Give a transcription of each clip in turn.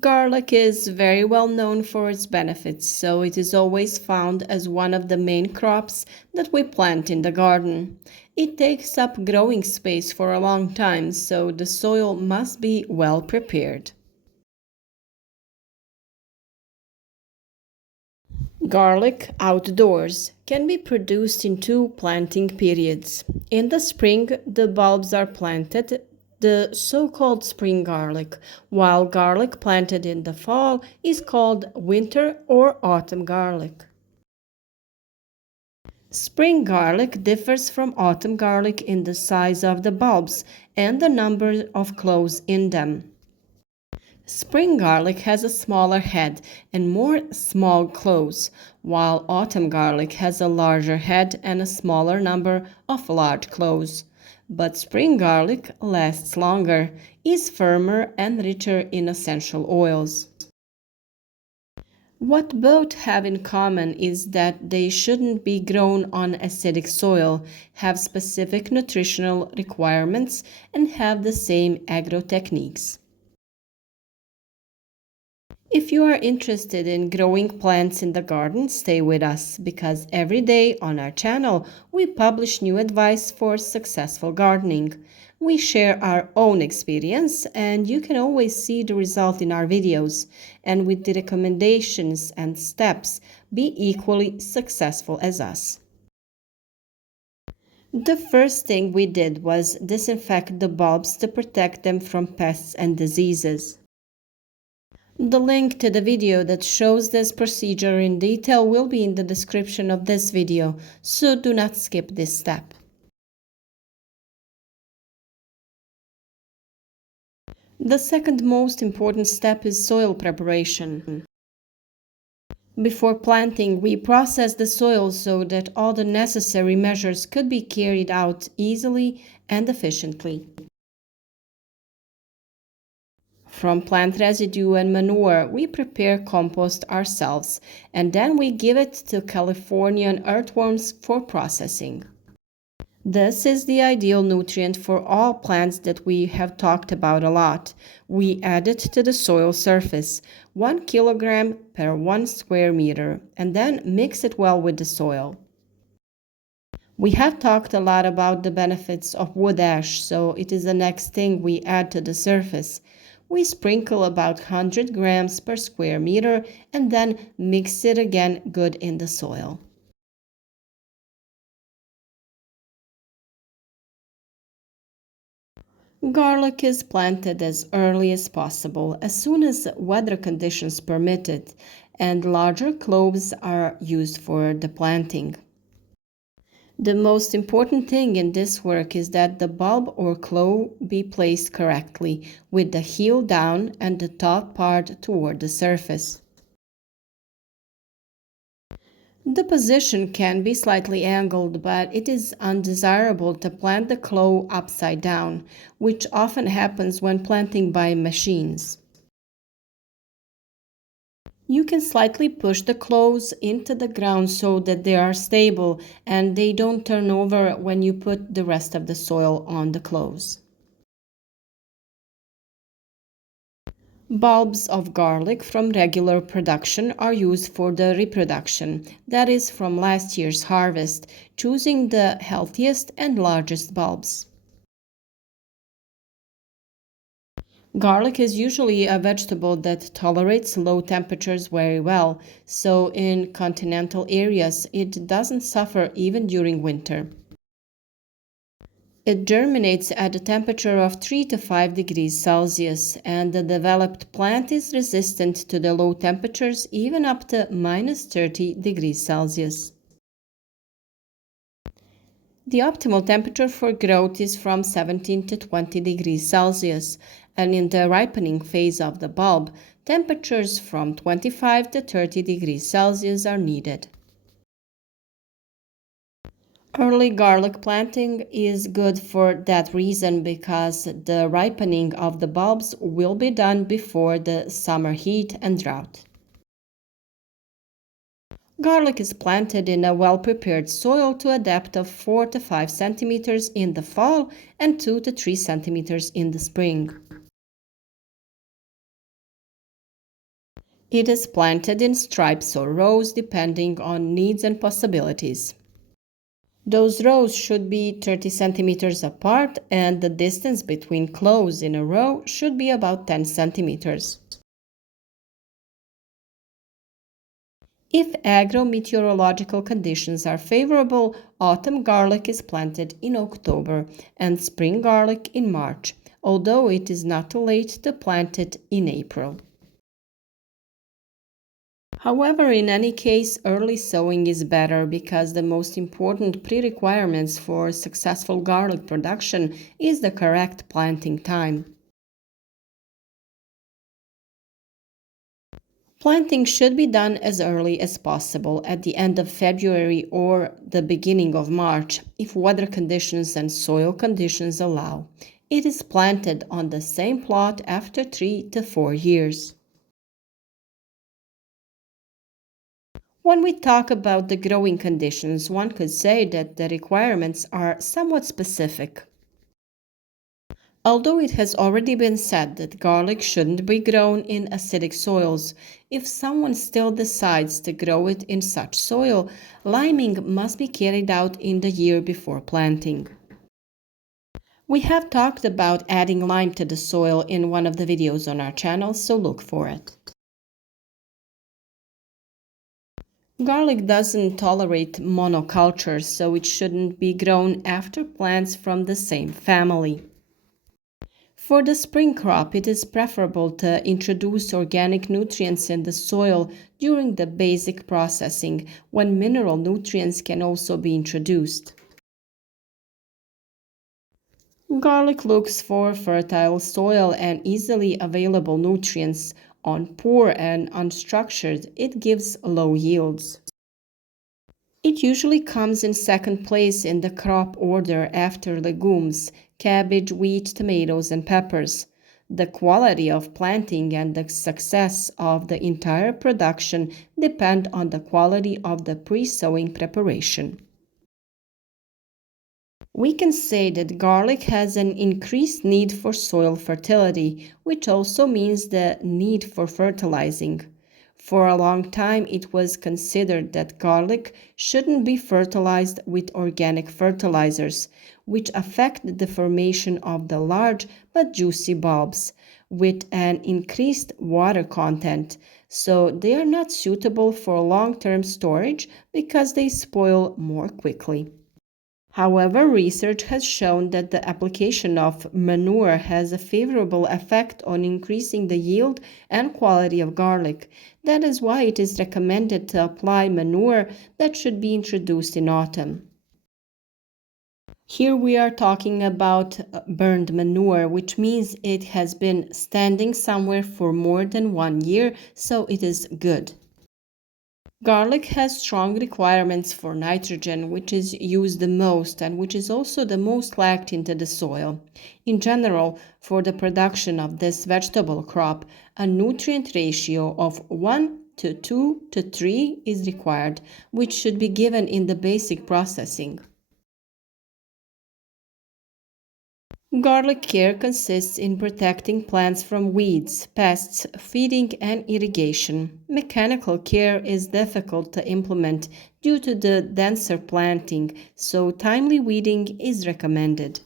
Garlic is very well known for its benefits, so it is always found as one of the main crops that we plant in the garden. It takes up growing space for a long time, so the soil must be well prepared. Garlic outdoors can be produced in two planting periods. In the spring, the bulbs are planted, the so-called spring garlic, while garlic planted in the fall is called winter or autumn garlic. Spring garlic differs from autumn garlic in the size of the bulbs and the number of cloves in them. Spring garlic has a smaller head and more small cloves, while autumn garlic has a larger head and a smaller number of large cloves. But spring garlic lasts longer, is firmer and richer in essential oils. What both have in common is that they shouldn't be grown on acidic soil, have specific nutritional requirements, and have the same agro techniques. If you are interested in growing plants in the garden, stay with us because every day on our channel we publish new advice for successful gardening. We share our own experience and you can always see the result in our videos, and with the recommendations and steps, be equally successful as us. The first thing we did was disinfect the bulbs to protect them from pests and diseases. The link to the video that shows this procedure in detail will be in the description of this video, so do not skip this step. The second most important step is soil preparation. Before planting, we process the soil so that all the necessary measures could be carried out easily and efficiently. From plant residue and manure, we prepare compost ourselves, and then we give it to Californian earthworms for processing. This is the ideal nutrient for all plants that we have talked about a lot. We add it to the soil surface, 1 kilogram per 1 square meter, and then mix it well with the soil. We have talked a lot about the benefits of wood ash, so it is the next thing we add to the surface. We sprinkle about 100 grams per square meter and then mix it again good in the soil. Garlic is planted as early as possible, as soon as weather conditions permit it, and larger cloves are used for the planting. The most important thing in this work is that the bulb or clove be placed correctly, with the heel down and the top part toward the surface. The position can be slightly angled, but it is undesirable to plant the clove upside down, which often happens when planting by machines. You can slightly push the cloves into the ground so that they are stable and they don't turn over when you put the rest of the soil on the cloves. Bulbs of garlic from regular production are used for the reproduction, that is from last year's harvest, choosing the healthiest and largest bulbs. Garlic is usually a vegetable that tolerates low temperatures very well, so in continental areas it doesn't suffer even during winter. It germinates at a temperature of 3 to 5 degrees Celsius, and the developed plant is resistant to the low temperatures even up to minus 30 degrees Celsius. The optimal temperature for growth is from 17 to 20 degrees Celsius, and in the ripening phase of the bulb, temperatures from 25 to 30 degrees Celsius are needed. Early garlic planting is good for that reason because the ripening of the bulbs will be done before the summer heat and drought. Garlic is planted in a well-prepared soil to a depth of 4 to 5 centimeters in the fall and 2 to 3 centimeters in the spring. It is planted in stripes or rows depending on needs and possibilities. Those rows should be 30 centimeters apart, and the distance between cloves in a row should be about 10 centimeters. If agro-meteorological conditions are favorable, autumn garlic is planted in October and spring garlic in March, although it is not too late to plant it in April. However, in any case, early sowing is better because the most important pre-requirements for successful garlic production is the correct planting time. Planting should be done as early as possible at the end of February or the beginning of March if weather conditions and soil conditions allow. It is planted on the same plot after 3 to 4 years. When we talk about the growing conditions, one could say that the requirements are somewhat specific. Although it has already been said that garlic shouldn't be grown in acidic soils, if someone still decides to grow it in such soil, liming must be carried out in the year before planting. We have talked about adding lime to the soil in one of the videos on our channel, so look for it. Garlic doesn't tolerate monocultures, so it shouldn't be grown after plants from the same family. For the spring crop, it is preferable to introduce organic nutrients in the soil during the basic processing, when mineral nutrients can also be introduced. Garlic looks for fertile soil and easily available nutrients. On poor and unstructured, it gives low yields. It usually comes in second place in the crop order after legumes, cabbage, wheat, tomatoes, and peppers. The quality of planting and the success of the entire production depend on the quality of the pre-sowing preparation. We can say that garlic has an increased need for soil fertility, which also means the need for fertilizing. For a long time, it was considered that garlic shouldn't be fertilized with organic fertilizers, which affect the formation of the large but juicy bulbs with an increased water content, so they are not suitable for long-term storage because they spoil more quickly. However, research has shown that the application of manure has a favorable effect on increasing the yield and quality of garlic. That is why it is recommended to apply manure that should be introduced in autumn. Here we are talking about burned manure, which means it has been standing somewhere for more than 1 year, so it is good. Garlic has strong requirements for nitrogen, which is used the most and which is also the most lacked into the soil. In general, for the production of this vegetable crop, a nutrient ratio of 1 to 2 to 3 is required, which should be given in the basic processing. Garlic care consists in protecting plants from weeds, pests, feeding, and irrigation. Mechanical care is difficult to implement due to the denser planting, so timely weeding is recommended.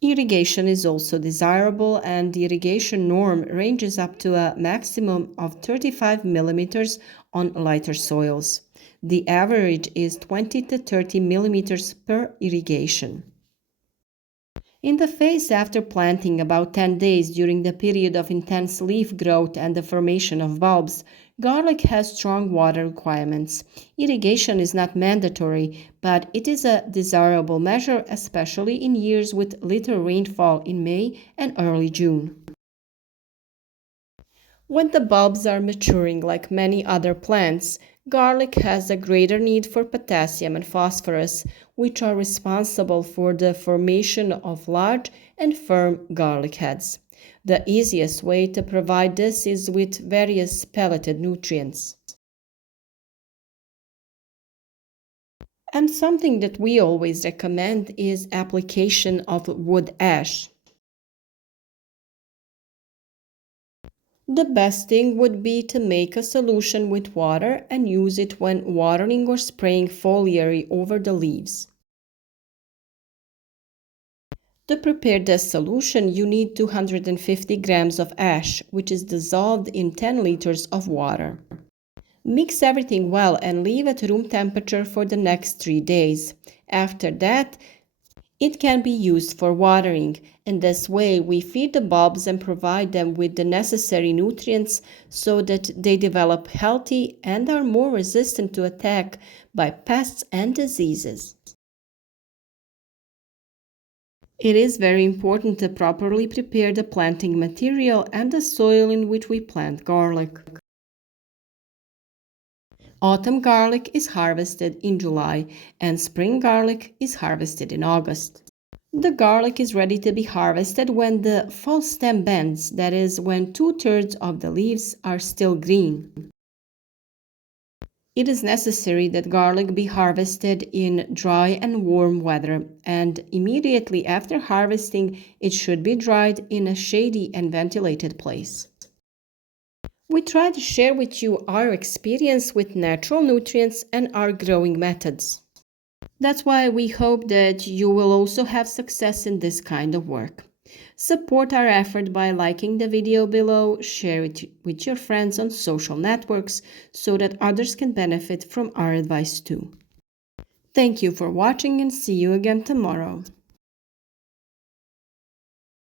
Irrigation is also desirable, and the irrigation norm ranges up to a maximum of 35 millimeters on lighter soils. The average is 20 to 30 millimeters per irrigation. In the phase after planting, about 10 days during the period of intense leaf growth and the formation of bulbs, garlic has strong water requirements. Irrigation is not mandatory, but it is a desirable measure, especially in years with little rainfall in May and early June. When the bulbs are maturing like many other plants, garlic has a greater need for potassium and phosphorus, which are responsible for the formation of large and firm garlic heads. The easiest way to provide this is with various pelleted nutrients. And something that we always recommend is application of wood ash. The best thing would be to make a solution with water and use it when watering or spraying foliary over the leaves. To prepare this solution, you need 250 grams of ash, which is dissolved in 10 liters of water. Mix everything well and leave at room temperature for the next 3 days. After that, it can be used for watering. In this way, we feed the bulbs and provide them with the necessary nutrients so that they develop healthy and are more resistant to attack by pests and diseases. It is very important to properly prepare the planting material and the soil in which we plant garlic. Autumn garlic is harvested in July and spring garlic is harvested in August. The garlic is ready to be harvested when the fall stem bends, that is, when 2/3 of the leaves are still green. It is necessary that garlic be harvested in dry and warm weather, and immediately after harvesting, it should be dried in a shady and ventilated place. We try to share with you our experience with natural nutrients and our growing methods. That's why we hope that you will also have success in this kind of work. Support our effort by liking the video below, share it with your friends on social networks so that others can benefit from our advice too. Thank you for watching and see you again tomorrow.